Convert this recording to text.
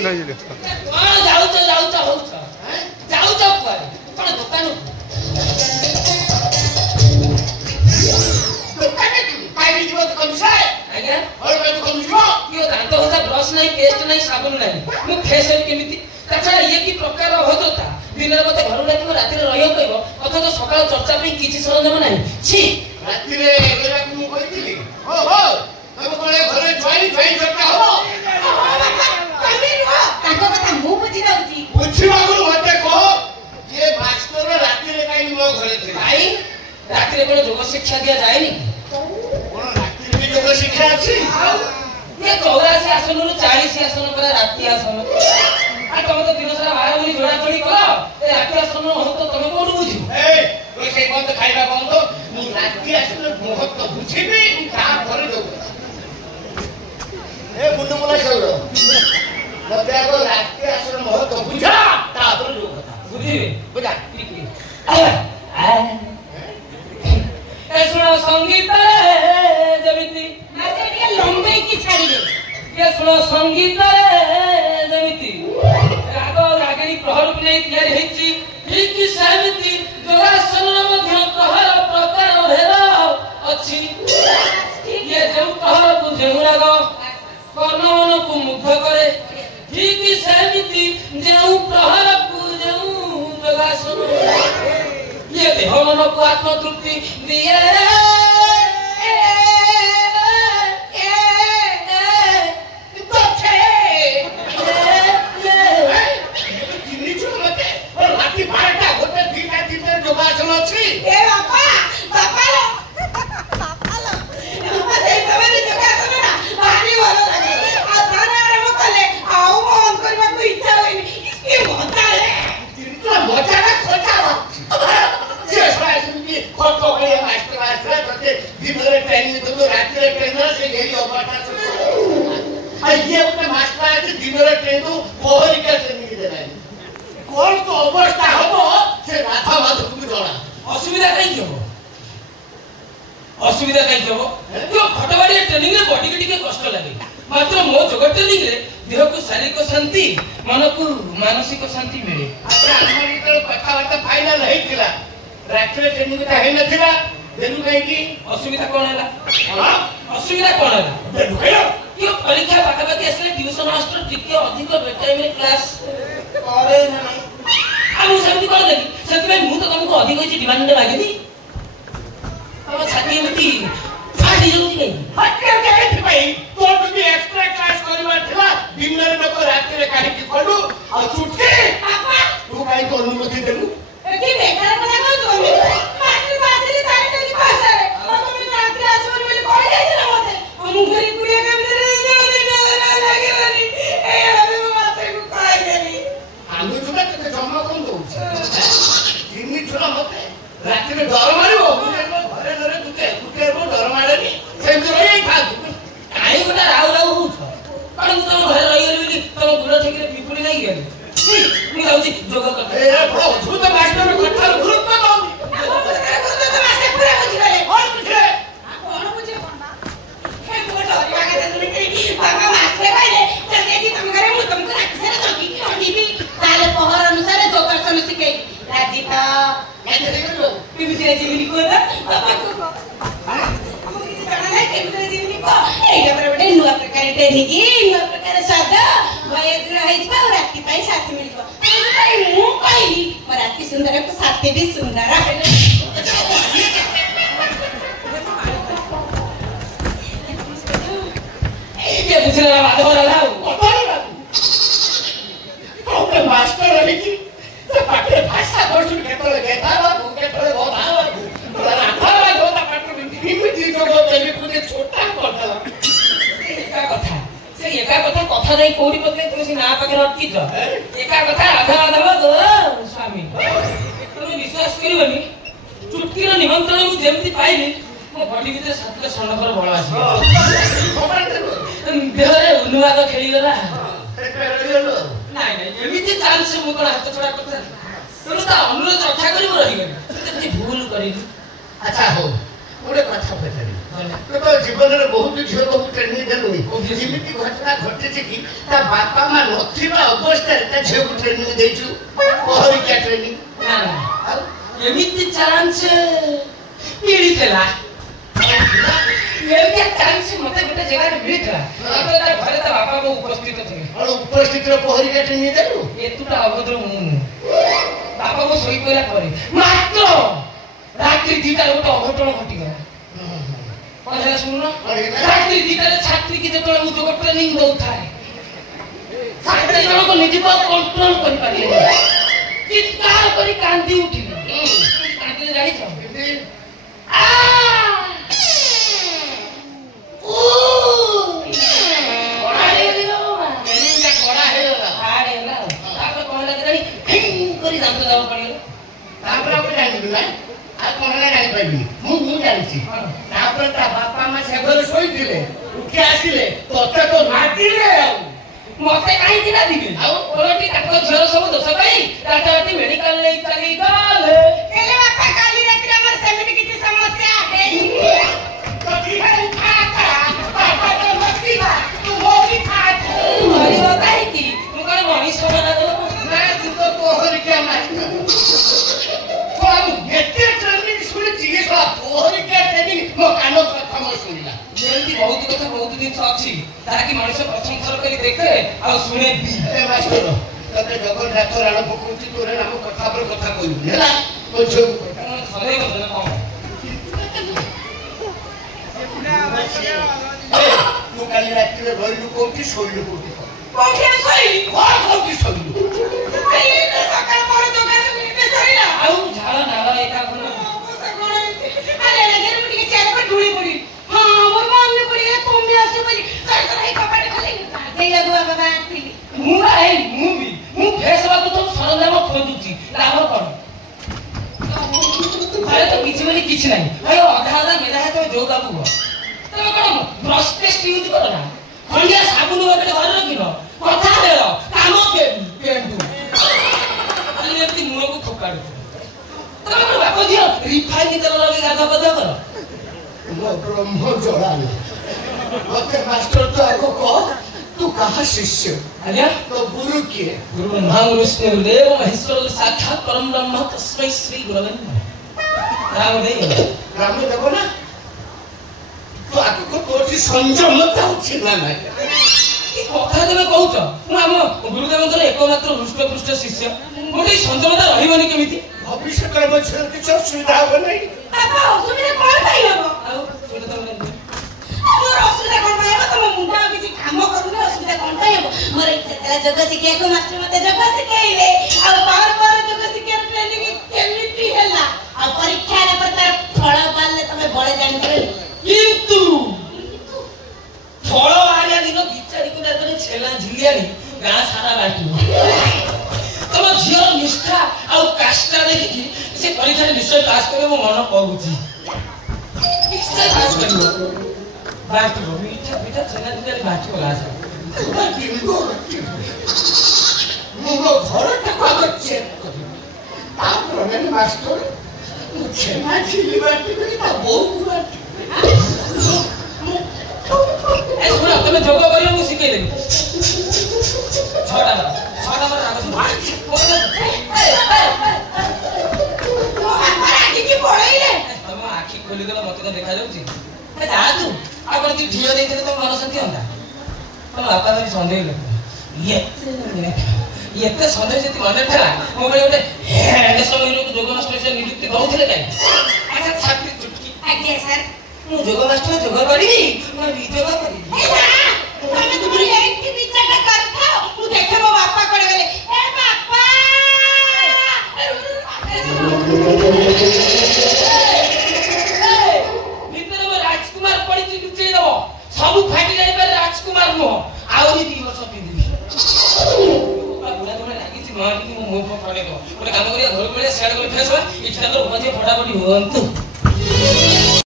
दिल आइले हां जाउच होउछ जाउच पर पण दुकान काई जीव तो कमसाय आज्ञा और मैं तो कमजो यो दांत होसा ब्रश नहीं पेस्ट नहीं साबुन नहीं मु फेशियल केमिति ताछा ये की प्रकार होता दिन मते घर डाकिबो राति रे रहियो कहबो अथवा तो सकाळ चर्चा पे किछि सरंजाम नाही छी राति रे एगरा को कहितली हो तब कोले घरे जोई चर्चा हो कमी रो ताको कथा मु बुझी दउची बुझिबा गुरु मते को जे मास्टर राति रे काई मो घरे थे भाई राति रे कोन योग शिक्षा दिया जाय नी कोन राति रे योग शिक्षा अछि ये 84 आसन नु 40 आसन पर राति आसन आ तुम तो दिन सारा बाहर बोली जोड़ा जोड़ी करो ए राति आसन हो तो तुम कोन बुझी ए तो से कोन खाइबा कोन तो मु राति आसन महत्व बुझिबी ता पर दो ए गुंडू मला सौरो मते आगो राति आसन महत्व बुझा ता पर दो बुझी बुझा ए सुनो संगीत जमिति मासे ଟିକେ ଲମ୍ବେଇ କି ଛାଡିବେ ये सुनो संगीत जमिति राग रागिणी प्रहर को नहीं तैयारी हेछि ठीक सेमिति जोगासन मध्य प्रहर प्रकार भेद अछि ये जो प्रहर को जेउ राग कर्णवन को मुग्ध करे ठीक सेमिति जेउ प्रहर को जेउ जोगासन ये देह मन को आत्म तृप्ति दिए ए बापा बापा लो बापा सेଇ समय ଯୋଗାସନ ନା ଭାରି ଭଲ ଲାଗେ ଆଉ ଧାନ ଆରମ୍ଭ କଲେ ଆଉ ମନ କରିବାକୁ ଇଚ୍ଛା ହୁଏନି କି ମଜା କିନ୍ତୁ ମଜାଟା ଖୋଟା ସେ ସାଇସି ଖୋଟ କରି ମାଷ୍ଟର ତତେ ଦିନରେ ଟ୍ରେନିଂ ଦବୁ ରାତିରେ ଟ୍ରେନର ସେ ଗେରି ଅବସ୍ଥା आ ये अपने मास्टर আছে দিনের ট্রেন তো কোহরিকা ট্রেনিং দেলাই কোন তো অবস্থা হবো সে রাধা মাধবকে জଣା असुविधा कहीं हो असुविधा कहीं हो तो खटवाड़ी ट्रेनिंग रे बॉडी के कष्ट लगे मात्र मो जोग ट्रेनिंग रे देह को शारीरिक शांति मन को मानसिक शांति मिले अपना हमनी तो कथा वार्ता फाइनल हेतिला रात्रि ट्रेनिंग ता हे नथिला देनु कहीं की असुविधा कोन हला हां असुविधा कोन हला देनु कहियो कि परीक्षा पाखापाखि असले ट्यूशन मास्टर टिके अधिक बेटाइम रे क्लास करे ना नहीं आलू सेमती कर देली सेति मु तो तुमको अधिक होची डिमांड मागेनी हम छाती मती फाटी जाउची नहीं हत्या के भाई तो तुम एक्स्ट्रा क्लास करबा थिला दिन रे नको रात्रि रे काढी की पडू आ छुटके बापा तू काई को अनुमति देनु ଏଠି ବେକାର କଥା କହୁଛନ୍ତି ମାଟି ବାଜିଲି ଚାରିଟା କି ପାଞ୍ଚଟାରେ ଆଉ ତମେ ରାତିରେ ଆସିବନି ବୋଲି କହି ଯାଇଥିଲ ମତେ ମୁଁ ଘରେ କୁଡ଼ିଆ କେମିତି ଲାଗିବନି ଏଇ ଭାବେ ମୋ ମାତାକୁ କହିଦେଲି आलू जुगा ते जमा कोन दउछ जिन्नी छुरा मते राति में डर मारिबो मुझे घरे घरे तुते कुटेबो डर मारेनी सेम रही खा काई गोटा राउ राउ होछ पण तू घर रही गली ବୋଲି ତମ ଗୁଡ଼ ଠିକରେ ପିପୁଳି नाही गेली ମୁଁ ଯାଉଛି ଯୋଗ କରିତେ ए बड़ो झूठ मास्टर कथार गुरुत्व दउनी ତ ମାସେ ପୁରା ବୁଝିଗଲେ और किछे କଣ ବୁଝେ କଣ ହେ ପୁଅ ଡରିବା କଥା ଶୁଣିକି ବାବା ମାସେ କହିଲେ ଯେ ଦେଖି ତମ ଘରେ ମୁଁ ତମକୁ ରାତିରେ ଜଗିକି ରହିବି ତାହେଲେ ପହର ଅନୁସାରେ ଯୋଗାସନ ଶିଖେଇବି ରାଜି ତ କେତେ देखो କେମିତି ଯିବିନି କୋନା ବାବା କୁ ଆମକୁ କିଛି ଜଣା ନାହିଁ କେମିତି ଯିବିନି କହ ଏଇଟା ପରେ ଗୋଟେ ନୂଆ ପ୍ରକାର ଟେକ୍ନିକ୍ ନୂଆ ପ୍ରକାର ସ୍ୱାଦ ଭୟଗ୍ର ହେଇଯିବ ଆଉ ରାତି ପାଇଁ ସାଥି ମିଳିବ ସେଇଥିପାଇଁ ମୁଁ କହିଲି ମୋ ରାତି ସୁନ୍ଦରକୁ ସାଥି ବି ସୁନ୍ଦର ହେଲେ ये बुझला माधव राव तो मास्टर रही थी तो पाटे भाषा दोस्त केतले गेता बा केतले बहुत आवा तोरा राधा बा गोता पाटे इमिति जो तेली कुने छोटा करदला एका कथा नहीं कोडी पतले तुम से ना पाखे अटकी जा एका कथा आधा आधा गो स्वामी तुम विश्वास करिवनी चुटकीर निमंत्रण मु जेमति पाइली मो बॉडी भीतर सातले सणकर बळ आसी देहरे उन्माद खेली गला नहीं एमिति चांस मु कोन हाथ छोड़ा करता तुम तो अनुरोध रक्षा करिव रही गली तुम भूल करिली अच्छा हो गोटे कथा पचारि तो जीवन में बहुत झील को ट्रेनिंग देलुनी जेमिति घटना घटे कि बापा माँ नथिबा अवस्था झील को ट्रेनिंग देचु पहरिका ट्रेनिंग ना एमिति चांस मिलितला एमिति चांस मते गोटे जगह मिलितला तापर ता घरे ता बापा को उपस्थित थे और उपस्थित रे पहरिका ट्रेनिंग देलु एतुटा अभद्र बापा को सोई पइला परे मात्र रात्रि 2टा गोटे अघटन घटी गला पहले सुनो रात्रि 2टा छात्री की जतले मु जोग ट्रेनिंग दउथाय छात्री जण को निजी को कंट्रोल कर पारिले चित्कार करी कांदी उठिले कांदी जानि छ आ ओ अरे लो ट्रेनिंग कोड़ा हेला आरे ना तापर कहला कि जानि फिंग करी दांत जाव पड़िले तापर आप जानि ना आ कोनला जानि पाइबी मु जानि छी तापर ता बापा माँ सेगल सोइथिले उठी आसिले तोते तो मातिले मते काई दिना दिबे आ ओरटी ताको झर सब दोष पाई राताराती मेडिकल ले चली गले केले बापा काली रात्री हमर सेमिति किछि समस्या है कथि है खाता बापा तो मस्ती बा तू मोगी खाता अरे बाबा की मु कोन मनीष बना दो ना तू तो पोहर के मास्टर कोन एते ट्रेनिंग सुनि जिगे सा पोहर के ट्रेनिंग मो कानो प्रथम सुनिला जेंति बहुत कथा बहुत दिन अछि ताकि मनुष्य प्रथम थर करी देखे आ सुने भी ए मास्टर तते जगन्नाथ राण पकुची तोरे नाम कथा पर कथा कइबू हैला ओ जो सरे बदल कम तू काली रात रे भइलु कोठी सोइलु कोठी कोठे सही कोठी सोइलु आइले तो सकाळ पर जोगा से मिलते सही ना आउ झाड़ा नाला एका कोन अरे लगे मुझे के चेहरे पर धूली पड़ी हां मोर मन में पड़ी है तुम भी आसे बोली कर कर है कपड़े खाली दे लगवा बाबा थी मु आई मु भी मु फेसवा को सब सरनाम खोजुची लाभ कोन अरे तो किछि बोली किछि नाही अरे आधा आधा मेला है तो जो बाबू हो तमे कोन ब्रश पेस्ट यूज करो ना खंडिया साबुन वगैरह घर रखिनो कथा हेलो काम के पेंडू अरे एती मुंह को खोकाडू तमे कोन बापो दियो रिफाइन तेल लगे गाधा पदा करो मो ब्रह्म जड़ाले मते मास्टर तो आको कह तू कहाँ शिष्य आज्ञा तो गुरु के गुरु ब्रह्मा विष्णु देव महेश्वर साक्षात परम ब्रह्म तस्मै श्री गुरवे नमः राम देव ना तो आको को कोठी संयमता अछि ना ना की कथा तमे कहउछ मु हम गुरुदेवଙ୍କର एकमात्र हृष्टपुष्ट शिष्य मोटे संयमता रहिबनी केमिति भविष्य कर्म छे किछ सुविधा हो नहीं बाबा असुविधा कोन भाई हो आउ छोटे तमे मोर असुविधा कोन भाई हो तुम मुंडा किछि काम करू असुविधा कोन भाई हो मोर इच्छा तला जग सिखे को मास्टर मते जग सिखेइले आ बार बार जग सिखे ट्रेनिंग केमिति हैला आ परीक्षा रे पर तार फळ पाले तमे बळे जानि करे किंतु फळ आरिया दिन बिचारी को तने छेला झिलियानी गां सारा बाटी तम झियो निष्ठा आ काष्टा देखि से परीक्षा रे निश्चय पास करे मो मन पगुची निश्चय पास करियो बाटी हो इच्छा बिटा छेला झिलियानी बाटी होला मो घर टा को चेक कर आप रने मास्टर मुझे ना छिली बाटी में ता बहुत बाटी ए सुना तमे जोग करियो मु सिखै देबी छटा मार आगस आखि की पळैले तम आखि खोली देला मते तो देखा जाउची ए जा तू आगर तू ढियो देइते तो मन शांति होंदा तम आता भी संदेह ले येते संदेह जति मन ठला मोबाइल गोटे हे समय रो जोग मास्टर से नियुक्ति दउथले काई अच्छा छात्री चुटकी आज्ञा सर मु जोग मास्टर जोग करिबी मु जोग करिबी ए ना तमे तुमरी एंटी बिचाटा करथाओ तू देखे मो बापा कोडे गेले ए बापा भीतर में राजकुमार पड़ी लुचै दो सब फाटी जाई पर राजकुमार नो आउरी 2 वर्ष पिंदी बुढ़ा तुमने लागी छी मार की मुंह पर फाड़े दो ओटे काम करिया घर में सेड कर फेसवा इठा तो भजे फटाफटी होंतु